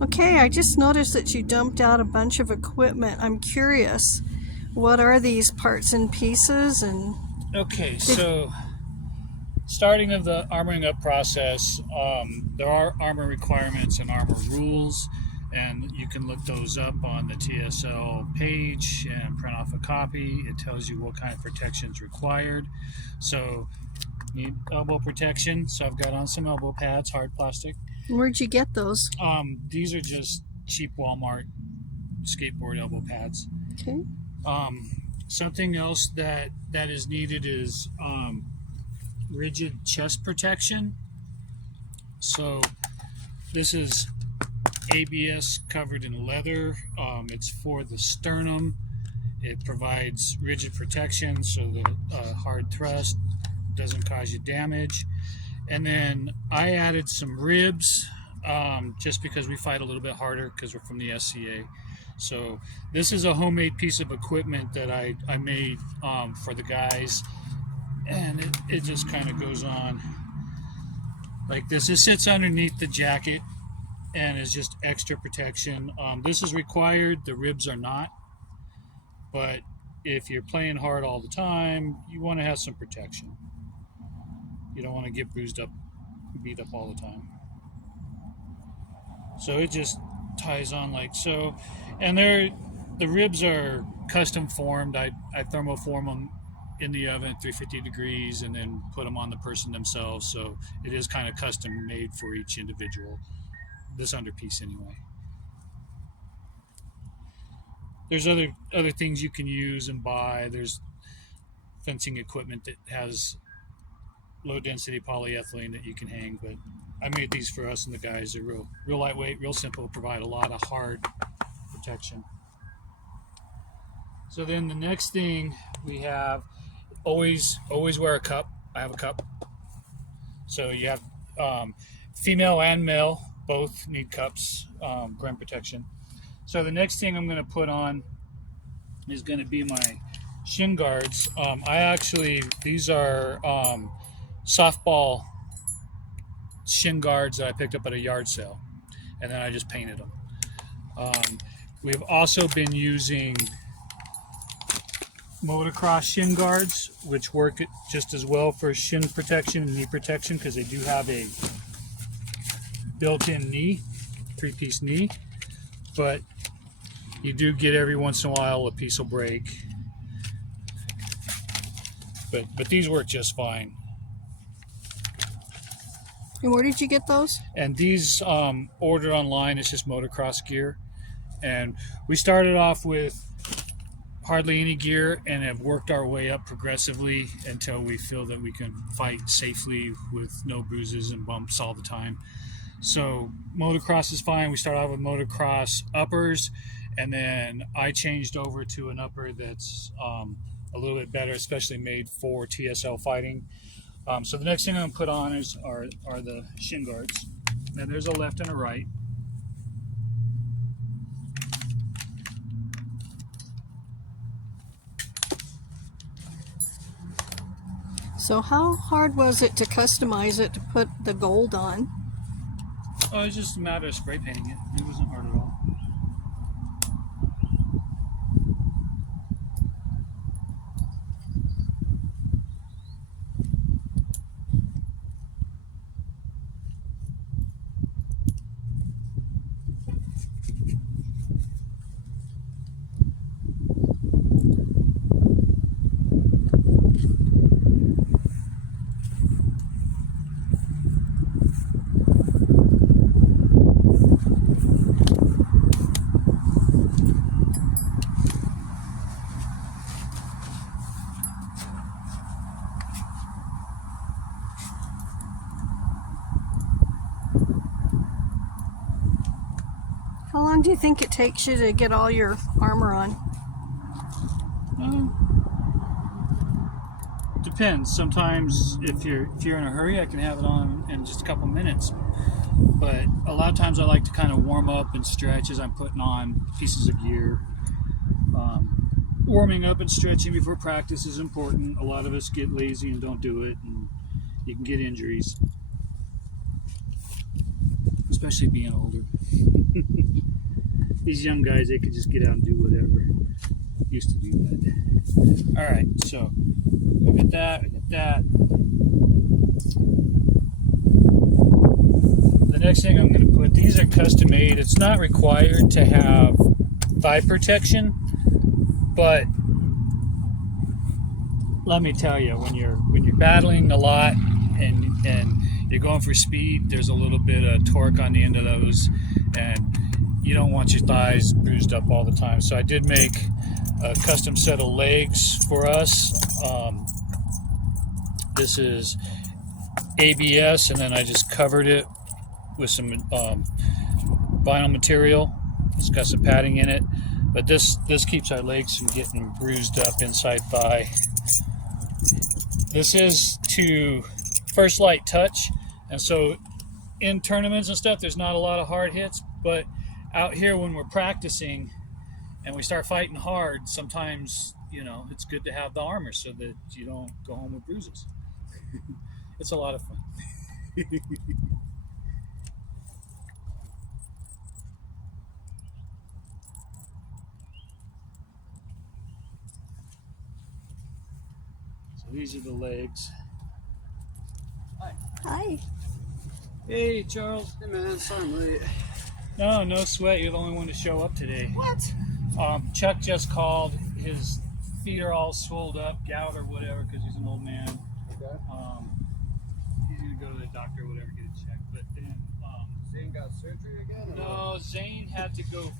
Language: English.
Okay, I just noticed that you dumped out a bunch of equipment. I'm curious, what are these parts and pieces? And Okay, so starting of the armoring up process, there are armor requirements and armor rules, and you can look those up on the TSL page and print off a copy. It tells you what kind of protection is required. So, need elbow protection. So I've got on some elbow pads, hard plastic. where'd you get those? These are just cheap Walmart skateboard elbow pads. Okay. Something else that is needed is rigid chest protection. So this is ABS covered in leather. It's for the sternum. It provides rigid protection so that hard thrust doesn't cause you damage. And then I added some ribs just because we fight a little bit harder because we're from the SCA. So this is a homemade piece of equipment that I made for the guys, and it just kind of goes on like this. It sits underneath the jacket and is just extra protection. This is required, the ribs are not, but if you're playing hard all the time, you want to have some protection. You don't want to get bruised up, beat up all the time. So it just ties on like so, and the ribs are custom formed. I thermoform them in the oven at 350 degrees and then put them on the person themselves, so it is kind of custom made for each individual, this underpiece anyway. There's other things you can use and buy. There's fencing equipment that has low density polyethylene that you can hang, but I made these for us and the guys. They're real lightweight, real simple, provide a lot of hard protection. So then the next thing we have, always wear a cup. I have a cup. So you have female and male both need cups, groin protection. So the next thing I'm going to put on is going to be my shin guards. These are softball shin guards that I picked up at a yard sale, and then I just painted them. We've also been using motocross shin guards, which work just as well for shin protection and knee protection because they do have a built-in knee, three-piece knee, but you do get every once in a while a piece will break. But these work just fine. And where did you get those? And these ordered online. It's just motocross gear, and we started off with hardly any gear and have worked our way up progressively until we feel that we can fight safely with no bruises and bumps all the time. So motocross is fine. We started off with motocross uppers, and then I changed over to an upper that's a little bit better, especially made for TSL fighting. So the next thing I'm going to put on are the shin guards. Now there's a left and a right. So how hard was it to customize it to put the gold on? Oh, it's just a matter of spray painting it. It wasn't hard at all. How long do you think it takes you to get all your armor on? Depends. Sometimes if you're in a hurry, I can have it on in just a couple minutes. But a lot of times I like to kind of warm up and stretch as I'm putting on pieces of gear. Warming up and stretching before practice is important. A lot of us get lazy and don't do it, and you can get injuries, especially being older. These young guys, they could just get out and do whatever. Used to do that. All right, so look at that. Look at that. The next thing I'm going to put, these are custom made. It's not required to have thigh protection, but let me tell you, when you're battling a lot and you're going for speed, there's a little bit of torque on the end of those, and you don't want your thighs bruised up all the time. So I did make a custom set of legs for us. This is ABS, and then I just covered it with some vinyl material. It's got some padding in it, but this keeps our legs from getting bruised up inside thigh. This is to first light touch, and so in tournaments and stuff, there's not a lot of hard hits, but out here when we're practicing and we start fighting hard, sometimes, you know, it's good to have the armor so that you don't go home with bruises. It's a lot of fun. So these are the legs. Hi. Hey, Charles. Hey man, sorry I'm late. No sweat. You're the only one to show up today. What? Chuck just called. His feet are all swelled up, gout or whatever, because he's an old man. Okay. He's gonna go to the doctor or whatever, get it checked. But then, Zane got surgery again? Or no, Zane had to go